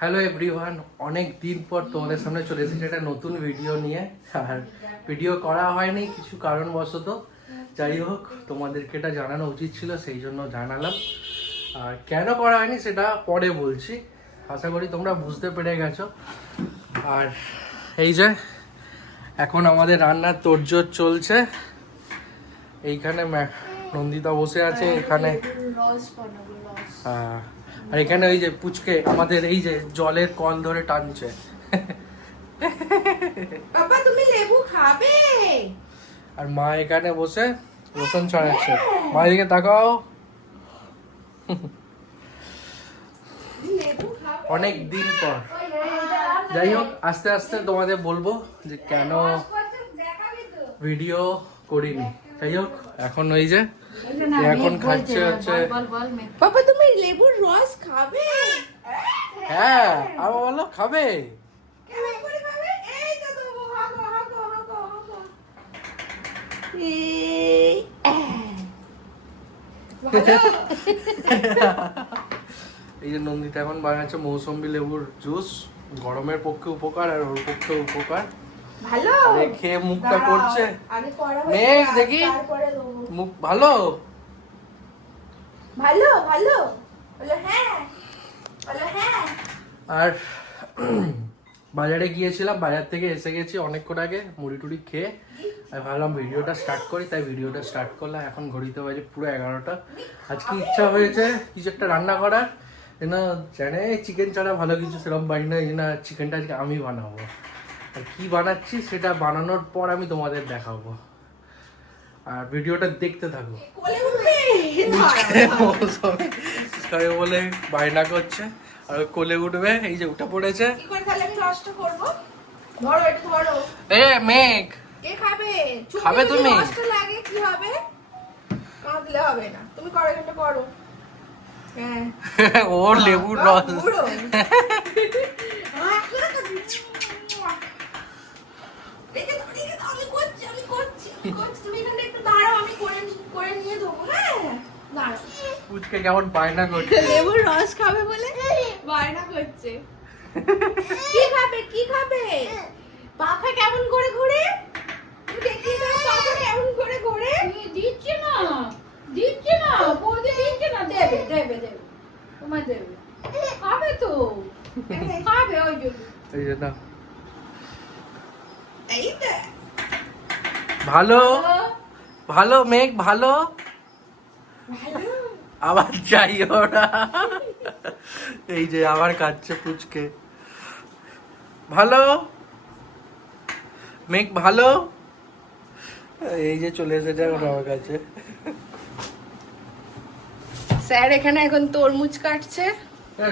Hello everyone, অনেক দিন পর তোমাদের সামনে চলে এসেছি একটা নতুন ভিডিও নিয়ে। আর ভিডিও করা হয়নি কিছু কারণবশত, যাই হোক তোমাদেরকে এটা জানানো উচিত ছিল, সেই জন্য জানালাম। আর কেন করা হয়নি সেটা পরে বলছি, আশা করি তোমরা বুঝতে পেরে গেছো। আর এই যে এখন আমাদের রান্নার তোড়জোড় চলছে। এইখানে নন্দিতা বসে আছে, এখানে আর এখানে ওই যে পুচকে আমাদের এই যে জলের কল ধরে টানছে। বাবা তুমি লেবু খাবে? আর মা এখানে বসে রসুন ছড়াচ্ছে। মা এদিকে তাকাও। অনেক দিন পর, যাই হোক আস্তে আস্তে তোমাদের বলবো যে কেন ভিডিও করিনি। যাই হোক এখন ওই যে এখন খাচ্ছে হচ্ছে। বাবা তুমি লেবুর রস খাবে? হ্যাঁ আর বলো খাবে। কেমন করে খাবে? এই তো দেবো, হাগো হাগো হাগো হাগো। এই যে নন্দিতা এখন বানাচ্ছে মৌসুমী লেবুর জুস, গরমের পক্ষে উপকার আর ওর পক্ষে উপকার। ভালো খেয়ে মুখটা করছে আগে করা হয়েছে, মেঘ দেখি তারপরে দেবো। মুখ ভালো ভালো ভালো বলো হ্যাঁ, বলো হ্যাঁ। আর বাজারে গিয়েছিলাম, বাজার থেকে এসে গেছি অনেকক্ষণ আগে, মুড়ি টুড়ি খেয়ে আমি ভাবলাম ভিডিওটা স্টার্ট করি, তাই ভিডিওটা স্টার্ট করলাম। এখন ঘড়িতে বাজে পুরো 11টা। আজকে ইচ্ছা হয়েছে কিছু একটা রান্না করার, না জানে চিকেন ছাড়া ভালো কিছু সেরকম বাড়ি না, এই না চিকেনটা আজকে আমি বানাবো। আর কি বানাচ্ছি সেটা বানানোর পর আমি তোমাদের দেখাবো, আর ভিডিওটা দেখতে থাকো। কোলে উঠবে সবাই বলে বায়না করছে আর কোলে উঠবে, এই যে উঠে পড়েছে। কি করে তাহলে আমি নষ্ট করব? ধরো এটা ধরো। এ মেঘ কে খাবে? খাবে তুমি? নষ্ট লাগে কি হবে? কাঁদলে হবে না, তুমি করো এটা করো। হ্যাঁ ওর লেবুর রস। পুরো আমি করছি আমি করছি আমি করছি, তুমি এখানে একটু দাঁড়াও, আমি করে নিয়ে দেবো। হ্যাঁ দাঁড়াও। পুচকে কেমন বায়না করছে, লেবুর রস খাবে বলে বায়না করছে। কি খাবে কি খাবে? পাখা কেমন করে ঘুরে? তুমি দেখিয়ে দাও পাখা কেমন করে ঘুরে। দিচ্ছে না বৌদি দিচ্ছে না। দেবে দেবে দেবে তোমার দেবে, খাবে তো খাবে। ওই জন্য এই যে না এই তো ভালো ভালো মেঘ ভালো, আবার যাইও না। এই যে আবার কাটছে পুচকে। ভালো মেঘ ভালো, এই যে চলে এসেছে এখন আমার কাছে। স্যার এখানে এখন তরমুজ কাটছে।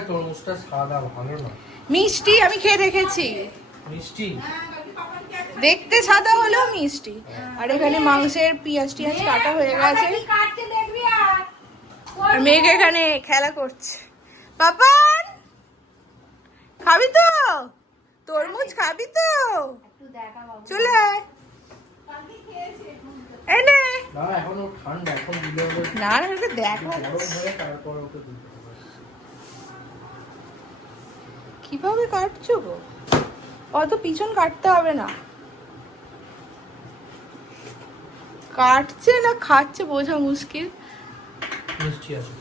তরমুজটা সাদা ভালো না, মিষ্টি, আমি খেয়ে দেখেছি, মিষ্টি দেখতে সাদা হলেও মিষ্টি। আর এখানে মাংসের পেঁয়াজ টিয়াজ কাটা হয়ে গেছে, কাটতে দেখবি। আর মেঘ এখানে খেলা করছে। পাপান খাবি তো? তরমুজ খাবি তো? চলে আয়। এই নে। না এখনো ঠান্ডা, এখন দিলে হবে না না এটা দেখ গরম হয়ে তারপর ওকে দিতে হবে। কিভাবে কাটছো গো? অত পিছন কাটতে হবে না। কাটছে না খাচ্ছে বোঝা মুশকিল। মিষ্টি আছে।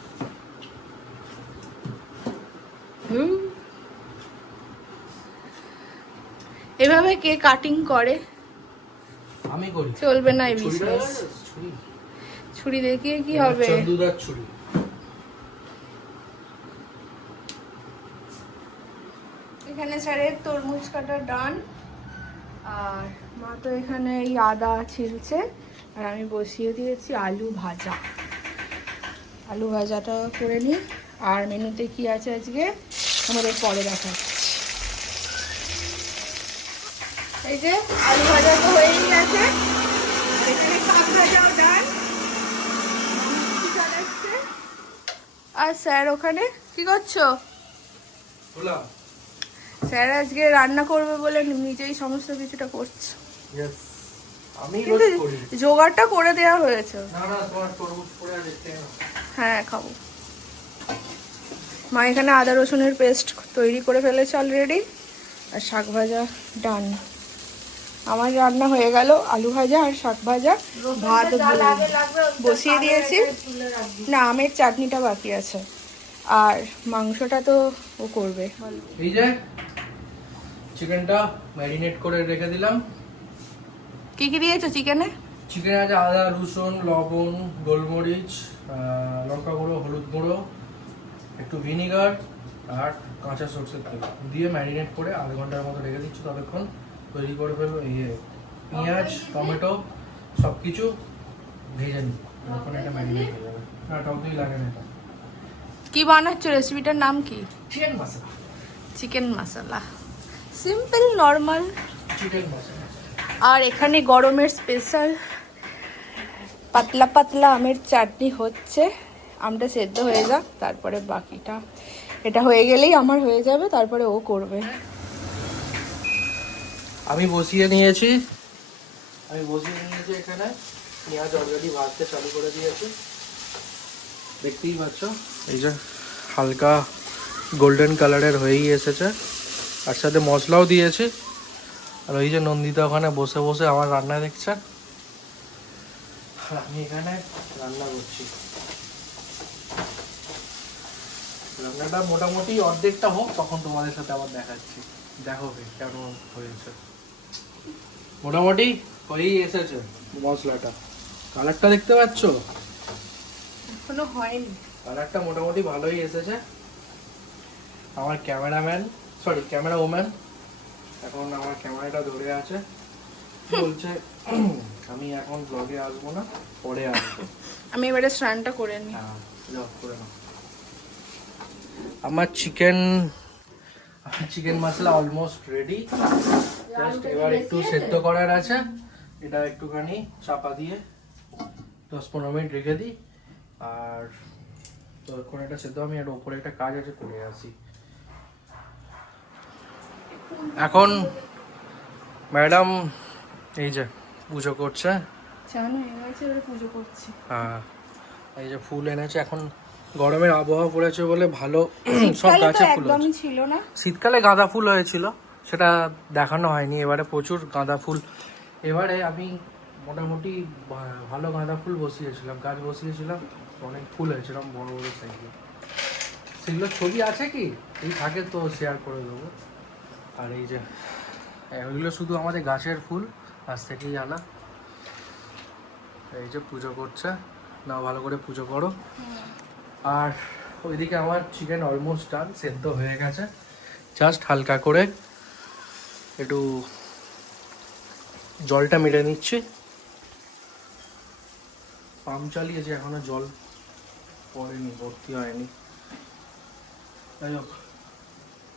এভাবে কে কাটিং করে? আমি করি, চলবে না এই ছুরিটা বিজনেস। ছুরি, ছুরি দেখিয়ে কি হবে? চন্দুদার ছুরি। এখানে স্যারের তরমুজ কাটা ডান, আর মা তো এখানে এই আদা ছিলছে, আর আমি বসিয়ে দিয়েছি আলু ভাজা। আলু ভাজাটা করে নিই। আর মেনুতে কি আছে আজকে আমাদের পরে দেখাচ্ছি। এই যে আলু ভাজা তো হয়েই গেছে, এখানে শাক ভাজাও ডান, আর স্যার ওখানে কি করছো? বললাম স্যার আজকে রান্না করবে বলে নিজেই সমস্ত কিছুটা করছে। ইয়েস, আমি কিন্তু রোজ করি। জোগাড়টা করে দেওয়া হয়েছে। না না তোমার তরমুজ পড়ে দেখতে না। হ্যাঁ খাবো। মা এখানে আদা রসুনের পেস্ট তৈরি করে ফেলেছে অলরেডি, আর শাক ভাজা ডান। আমার রান্না হয়ে গেল, আলু ভাজা আর শাক ভাজা, ভাত বসিয়ে দিয়েছি। না, আমের চাটনিটা বাকি আছে, আর মাংসটা তো ও করবে। এই যে চিকেনটা ম্যারিনেট করে রেখে দিলাম। কি কি দিয়েছো চিকেনে? চিকেনে আছে আদা রসুন লবণ গোলমরিচ লঙ্কা গুঁড়ো হলুদ গুঁড়ো একটু ভিনিগার আর কাঁচা সরষের তেল দিয়ে ম্যারিনেট করে আধ ঘন্টার মতো রেখে দিচ্ছি। ততক্ষণ তৈরি করে ফেলবো পেঁয়াজ টমেটো সব কিছু ভেজে নিই, তখন এটা ম্যারিনেট হয়ে যাবে। না টক দই লাগে না। এটা কি বানাচ্ছো? রেসিপিটার নাম কি? চিকেন মশলা। চিকেন মশলা, সিম্পল নর্মাল। চিকেন মশলা। আর এখানে গরমের স্পেশাল পাতলা পাতলা আমের চাটনি হচ্ছে। আমটা সেদ্ধ হয়ে যাক, তারপরে বাকিটা, এটা হয়ে গেলেই আমার হয়ে যাবে, তারপরে ও করবে। আমি বসিয়ে নিয়েছি এখানে পেঁয়াজ অলরেডি ভাজতে চালু করে দিয়েছি, দেখতেই পাচ্ছ। এই যে হালকা গোল্ডেন কালারের হয়েই এসেছে, আর সাথে মশলাও দিয়েছি। আর ওই যে নন্দিতা ওখানে বসে বসে আমার রান্না দেখছে, আর আমি এখানে রান্না করছি। রান্নাটা মোটামুটি অর্ধেকটা হোক, তখন তোমাদের সাথে আবার দেখাচ্ছি, দেখো কেমন হয়েছে। মোটামুটি হয়েই এসেছে মশলাটা, কালারটা দেখতে পাচ্ছ? এখনো হয়নি। কালারটা মোটামুটি ভালোই এসেছে। আমার ক্যামেরা ওম্যান এখন আমার ক্যামেরাটা ধরে আছে, বলছে আমি এখন ব্লগে আসবো না, পরে আসবো। আমি এবারে স্নানটা করে নিই। হ্যাঁ যাও করে নাও। আমার চিকেন মশলা অলমোস্ট রেডি, জাস্ট এবার একটু সেদ্ধ করার আছে। এটা একটুখানি চাপা দিয়ে 10-15 মিনিট রেখে দিই, আর তখন এটা সেদ্ধ, আমি আর ওপরে একটা কাজ আছে করে আসি। এখন ম্যাডাম এই যে পুজো করছে। চান হয়ে গেছে, এবারে পুজো করছি। হ্যাঁ এই যে ফুল এনেছে, এখন গরমের আবহাওয়া পড়েছে বলে ভালো সব শীতকালে তো গাছে ফুল একদমই আছে। ছিল না। শীতকালে গাঁদা ফুল হয়েছিল, সেটা দেখানো হয়নি। এবারে প্রচুর গাঁদা ফুল। এবারে আমি মোটামুটি ভালো গাঁদা ফুল গাছ বসিয়েছিলাম, অনেক ফুল হয়েছিল বড় বড় সাইজে। সেগুলো ছবি আছে কি এই থাকে তো শেয়ার করে দেবো। আর এই যে ওইগুলো শুধু আমাদের গাছের ফুল, গাছ থেকেই আনা। এই যে পুজো করছে, না ভালো করে পুজো করো। আর ওইদিকে আমার চিকেন অলমোস্ট ডান, সেদ্ধ হয়ে গেছে। জাস্ট হালকা করে একটু জলটা মেরে নিচ্ছি। পাম্প চালিয়েছি, এখনো জল পড়েনি, ভর্তি হয়নি। যাই হোক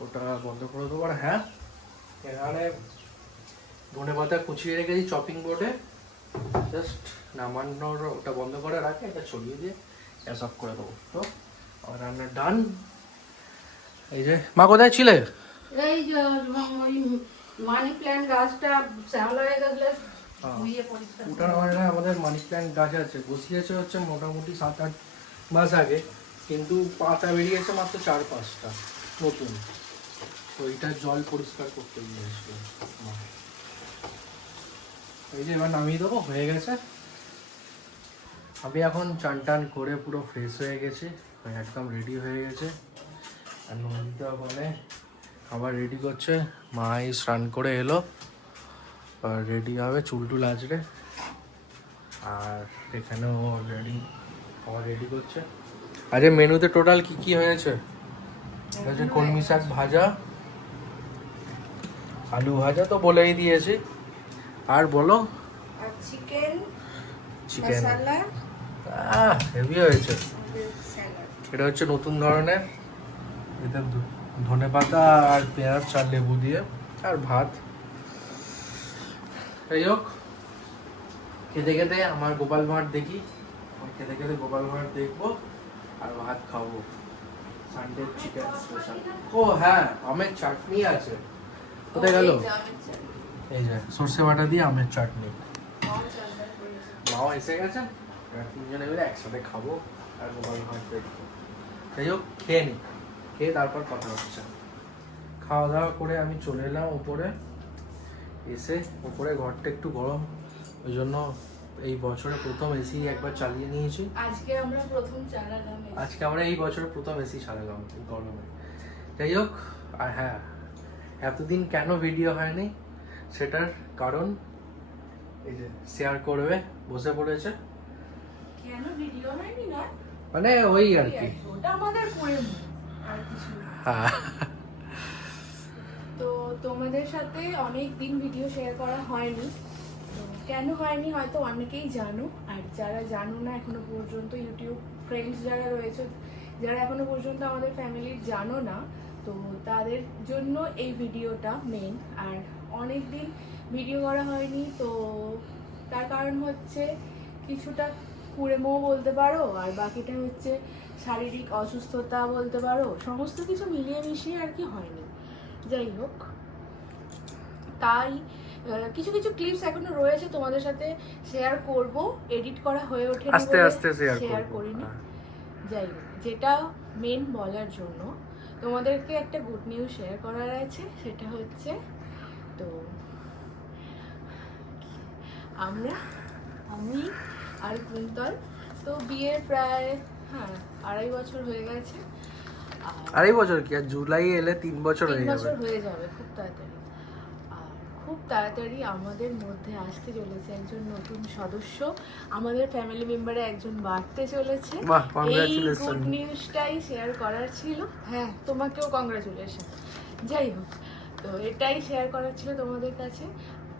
ওটা বন্ধ করে দেবো। আর হ্যাঁ, এখানে ধনেপাতা কুচিয়ে রেখেছি চপিং বোর্ডে, জাস্ট নামানোর ওটা বন্ধ করে রাখে, এটা ছড়িয়ে দিয়ে গ্যাস অফ করে দেবো। তো আমার রান্না ডান। এই যে মা কোথায় ছিলে? এই যে ওই মানি প্ল্যান্ট গাছটা শ্যাওলা হয়ে গেলে ধুইয়ে পরিষ্কার ওটার আমাদের মানি প্ল্যান্ট গাছ আছে, বসিয়েছে হচ্ছে মোটামুটি 7-8 মাস আগে, কিন্তু পাতা বেরিয়েছে মাত্র 4-5টা নতুন। তো এইটার জল পরিষ্কার করতে গিয়ে আসবে। এই যে এবার নামিয়ে দেবো, হয়ে গেছে। আমি এখন চান টান করে পুরো ফ্রেশ হয়ে গেছি, একদম রেডি হয়ে গেছে। আর নন্দিতা ওখানে আবার রেডি করছে, মাই স্নান করে এলো, রেডি হবে, চুল টুল আঁচড়ে। আর এখানেও অলরেডি আবার রেডি করছে। আজ মেনুতে টোটাল কি কি হয়েছে? হয়েছে কলমি শাক ভাজা, আলু ভাজা তো বলেই দিয়েছি, আর বলো। আর চিকেন চিকেন মশলা, হেভি হয়েছে। স্যালাড। এটা হচ্ছে নতুন ধরনের, এতে ধনেপাতা আর পেঁয়াজ আর লেবু দিয়ে, আর ভাত। যাই হোক, খেতে খেতে আমার গোপাল ভাঁড় দেখি, খেতে খেতে গোপাল ভাঁড় দেখবো আর ভাত খাবো। Sunday chicken special. ও হ্যাঁ, আমের চাটনি আছে। কোথায় গেল? এই যে সর্ষে বাটা দিয়ে আমের চাটনি। মাও এসে গেছে, তিনজনে মিলে একসাথে খাবো আর গোপাল ভাঁড় দেখবো। যাই হোক, খেয়ে নি। খেয়ে তারপর কথা হচ্ছে। খাওয়া দাওয়া করে আমি চলে এলাম ওপরে। এসে ওপরে ঘরটা একটু গরম, ওই জন্য এই বছরে প্রথম এসি একবার চালিয়ে নিয়েছি। আজকে আমরা প্রথম চালালাম। আজকে আমরা এই বছরে প্রথম এসি চালালাম এই গরমে। যাই হোক, আর হ্যাঁ, এতদিন কেন ভিডিও হয়নি সেটার কারণ এই যে শেয়ার করবে বসে পড়েছে। কেন ভিডিও হয়নি না, মানে ওই আর কি, ওটা আমাদের করে আর কিছু না। হ্যাঁ। তো তোমাদের সাথে অনেক দিন ভিডিও শেয়ার করা হয়নি। তো কেন হয়নি হয়তো অনেকেই জানো, আর যারা জানো না এখনো পর্যন্ত, ইউটিউব ফ্রেন্ডস যারা রয়েছে, যারা এখনো পর্যন্ত আমাদের ফ্যামিলির জানো না, তো তাদের জন্য এই ভিডিওটা মেন। আর অনেক দিন ভিডিও করা হয়নি, তো তার কারণ হচ্ছে কিছুটা কুড়েমো বলতে পারো, আর বাকিটা হচ্ছে শারীরিক অসুস্থতা বলতে পারো, সমস্ত কিছু মিলিয়ে মিশিয়ে আর কি হয়নি। যাই হোক, তাই কিছু কিছু ক্লিপস এখনো রয়েছে তোমাদের সাথে শেয়ার করব, এডিট করা হয়ে ওঠেনি, আস্তে আস্তে শেয়ার করিনি। যাই হোক, যেটা মেন বলার জন্য তোমাদেরকে একটা গুড নিউজ শেয়ার করার আছে, সেটা হচ্ছে তো আমি আর কুন্তল তো বিয়ের প্রায় 2.5 বছর হয়ে গেছে। আড়াই বছর কি, আর জুলাই এলে 3 বছর হয়ে 3 যাবে। বছর হয়ে যাবে খুব তাড়াতাড়ি। আর খুব তাড়াতাড়ি আমাদের মধ্যে আসতে চলেছে একজন নতুন সদস্য, আমাদের ফ্যামিলি মেম্বারে একজন বাড়তে চলেছে। বাহ, এই কংগ্রাচুলেশন। গুড নিউজটাই শেয়ার করার ছিল। হ্যাঁ, তোমাকেও কংগ্রাচুলেশন। যাই হোক, তো এটাই শেয়ার করার ছিল তোমাদের কাছে।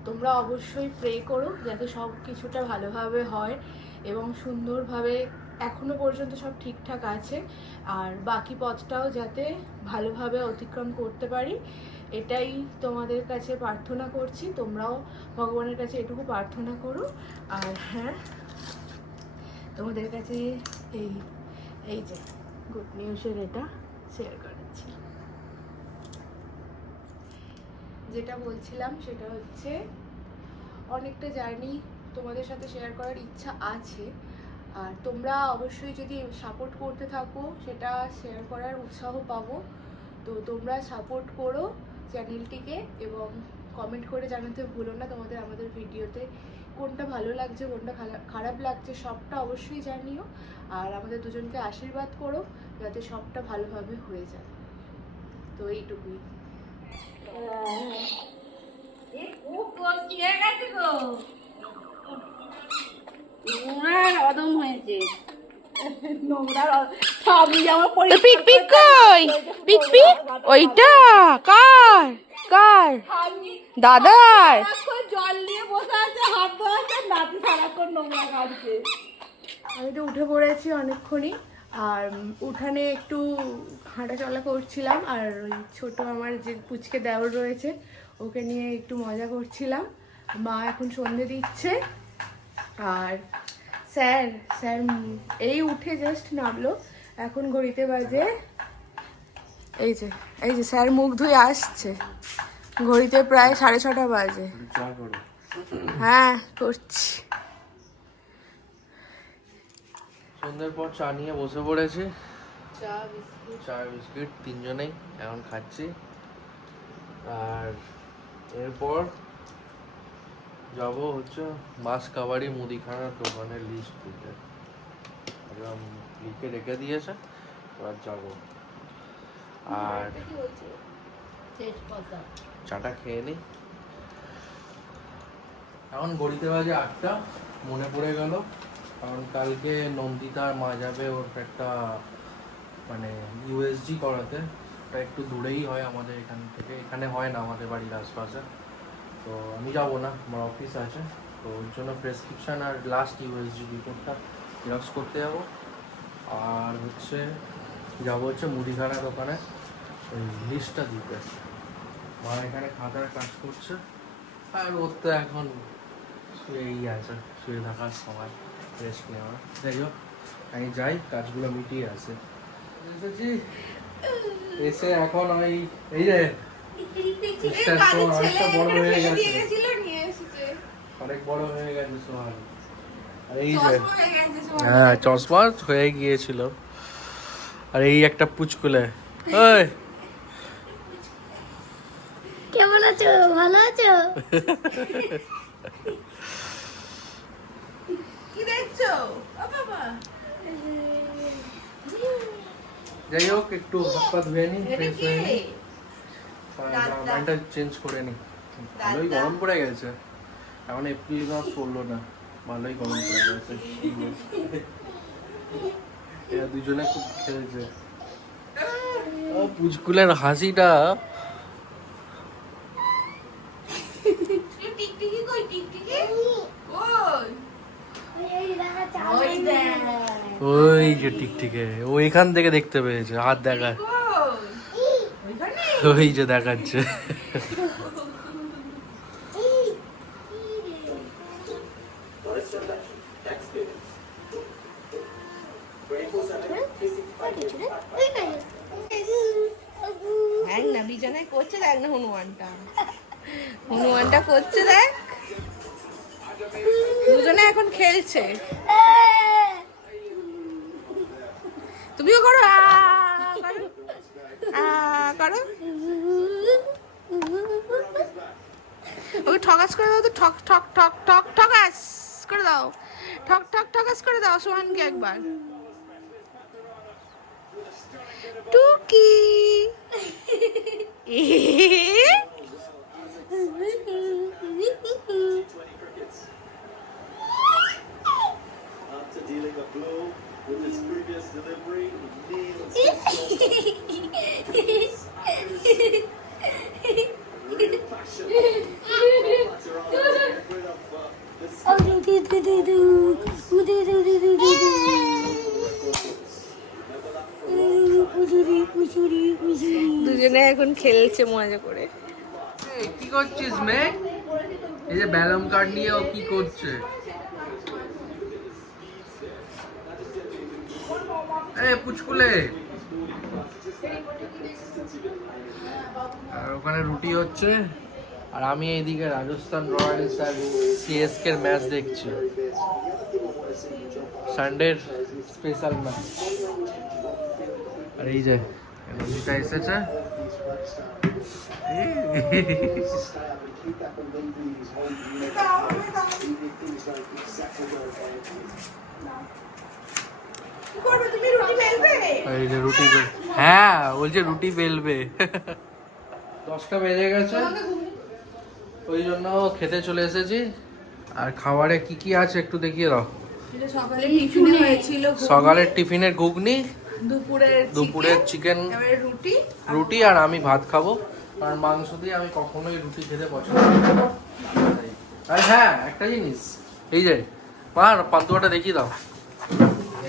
তোমরা অবশ্যই প্রে করো যাতে সব কিছুটা ভালোভাবে হয় এবং সুন্দরভাবে, এখনো পর্যন্ত সব ঠিকঠাক আছে, আর বাকি পথটাও যাতে ভালোভাবে অতিক্রম করতে পারি, এটাই তোমাদের কাছে প্রার্থনা করছি। তোমরাও ভগবানের কাছে এটুকু প্রার্থনা করো। আর হ্যাঁ, তোমাদের কাছে এই যে গুড নিউজের এটা শেয়ার করাচ্ছি। যেটা বলছিলাম সেটা হচ্ছে অনেকটা জার্নি তোমাদের সাথে শেয়ার করার ইচ্ছা আছে, আর তোমরা অবশ্যই যদি সাপোর্ট করতে থাকো সেটা শেয়ার করার উৎসাহ পাবো। তো তোমরা সাপোর্ট করো চ্যানেলটিকে, এবং কমেন্ট করে জানাতে ভুলো না তোমাদের আমাদের ভিডিওতে কোনটা ভালো লাগছে, কোনটা খারাপ লাগছে, সবটা অবশ্যই জানিও। আর আমাদের দুজনকে আশীর্বাদ করো যাতে সবটা ভালোভাবে হয়ে যায়। তো এইটুকুই। অদম হয়েছে। ওইটা কার কার দাদার? জল নিয়ে বসে আছে, হাত ধোয়াছে, নাতি সারাক্ষণ নোংরা কাটছে। আমি তো উঠে পড়েছি অনেকক্ষণই, আর উঠানে একটু হাঁটাচলা করছিলাম, আর ওই ছোট আমার যে পুচকে দেওর রয়েছে ওকে নিয়ে একটু মজা করছিলাম। মা এখন সন্ধে দিচ্ছে, আর স্যার স্যার এই উঠে জাস্ট নামলো, এখন ঘড়িতে বাজে এই যে স্যার মুখ ধুয়ে আসছে, ঘড়িতে প্রায় 6:30 বাজে। হ্যাঁ, করছি। সন্ধ্যের পর চা নিয়ে বসে পড়েছি, চা বিস্কিট তিনজনেই এখন খাচ্ছি। আর এরপর যাব হচ্ছে মাছ কাবাড়ি মুদিখানার দোকানের লিস্ট দিতে, একদম লিখে রেখে দিয়েছে, এবার যাবো। আর চাটা খেয়ে নিই। এখন ঘড়িতে বাজে 8টা, মনে পড়ে গেল কারণ কালকে নন্দিতার মা যাবে ওর একটা মানে ইউএসজি করাতে। ওটা একটু দূরেই হয় আমাদের এখান থেকে, এখানে হয় না আমাদের বাড়ির আশপাশে। তো আমি যাবো না, আমার অফিস আছে, তো ওর জন্য প্রেসক্রিপশান আর লাস্ট ইউএসজি রিপোর্টটা জেরক্স করতে যাবো। আর হচ্ছে যাবো হচ্ছে মুদিখানা দোকানে ওই লিস্টটা দিতে। মা এখানে খাতার কাজ করছে, আর ওর তো এখন শুয়েই আছে, শুয়ে থাকার সময়, রেস্ট নেওয়ার। যাই হোক, আমি যাই, কাজগুলো মিটিয়ে আসে। এসেছি, এসে এখন ওই এই যে অনেকটা বড় হয়ে গেছে, অনেক বড় হয়ে গেছে সোহান। আর এই যে হ্যাঁ, চশমা হয়ে গিয়েছিল। আর এই একটা পুচকুলে ওই কেমন আছো? ভালো আছো? কি দেখছো? ও বাবা, যাই হোক একটু হাত পা ধুয়ে নি, এটা ফ্রেশ কি? হয়ে নি, দাদা। প্যান্টটা চেঞ্জ করে নি। ভালোই দাদা। গরম পড়ে গেছে, এখন এপ্রিল মাস পড়লো না, ভালোই গরম পড়ে গেছে। এরা দুজনে খুব খেলছে। ও পুচকুলের হাসিটা, টিকটিকি কই? টিকটিকি কই? ওই দেখ। ওই যে টিকটিকে ওইখান থেকে দেখতে পেয়েছে, হাত দেখায়, কই? ওইখানে? ওই যে দেখাচ্ছে। দেখ না বিছানায় করছে, দেখ না হনুমানটা। হনুমানটা করছে দেখ। দুজনে এখন খেলছে। তুমিও করো, আ করো, আ করো। ওকে ঠকাস করে দাও তো, ঠক ঠক ঠক ঠক ঠকাস করে দাও, ঠক ঠক ঠকাস করে দাও সোহানকে একবার। টুকি After dealing a blow with his previous delivery, Neil's real passion. Batter on, get rid of this দুজনে এখন খেলছে মজা করে। এই, কি করছিস মে? এই যে ব্যালম কার্ড নিয়ে ও কি করছে? এই পুচকুলে, আর ওখানে রুটি হচ্ছে, আর আমি এইদিকে রাজস্থান রয়্যালস আর সিএসকে এর ম্যাচ দেখছি, সানডের স্পেশাল ম্যাচ। আর এই যে রঞ্জিতা এসেছে। তুমি রুটি বেলবে? এই যে রুটি হ্যাঁ বলছে রুটি বেলবে। 10টা বেজে গেছে, ওই জন্য খেতে চলে এসেছি। আর খাবারে কি কি আছে একটু দেখিয়ে দাও। সকালে টিফিনে হয়েছিল সকালের টিফিনের ঘুগনি, দুপুরের চিকেন, এবারে রুটি। রুটি, আর আমি ভাত খাবো, কারণ মাংস দিয়ে আমি কখনোই রুটি খেতে পছন্দ করি না। আর হ্যাঁ একটা জিনিস, এই যে মার পান্তুয়াটা দেখিয়ে দাও।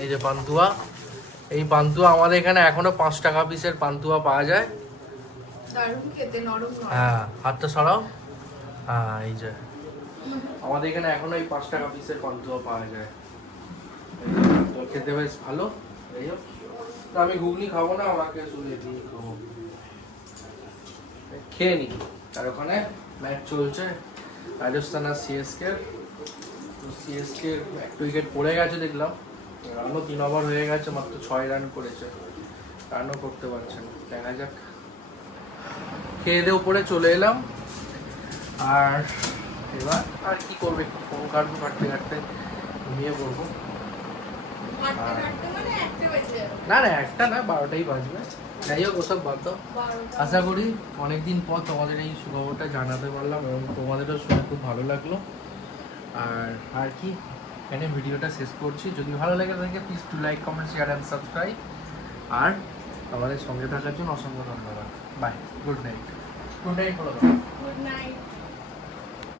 এই যে পান্তুয়া, এই পান্তুয়া আমাদের এখানে এখনো 5 টাকা পিসের পান্তুয়া পাওয়া যায়। দারুণ খেতে, নরম নরম। হ্যাঁ হাতটা সরাও। হ্যাঁ এই যে আমাদের এখানে এখনো এই 5 টাকা পিসের পান্তুয়া পাওয়া যায়, তো খেতে বেশ ভালো। যাই হোক, তো আমি ঘুগনি খাবো না, আমাকে শুনে দিয়ে খাবো, খেয়ে নি। আর ওখানে ম্যাচ চলছে রাজস্থান আর সিএসকে। তো সিএসকে একটা উইকেট পড়ে গেছে দেখলাম, রানও 3 ওভার হয়ে গেছে, মাত্র 6 রান করেছে, রানও করতে পারছে না। দেখা যাক। খেয়ে দিয়ে উপরে চলে এলাম, আর এবার আর কি করবে, একটু ফোন কাটবো, কাটতে কাটতে ঘুমিয়ে পড়বো। হাঁটতে হাঁটতে মানে একটা বেজে যাবে। না না একটা না, 12টাই বাজবে। যাই হোক ওসব বাদ দাও। 12টা। আশা করি অনেকদিন পর তোমাদের এই সুখবরটা জানাতে পারলাম এবং তোমাদেরও শুনে খুব ভালো লাগলো। আর কি, এখানে ভিডিওটা শেষ করছি। যদি ভালো লাগে থাকে please to like, comment, share and subscribe. আর আমাদের সঙ্গে থাকার জন্য অসংখ্য ধন্যবাদ। Bye, good night. Good night বলো। Good night.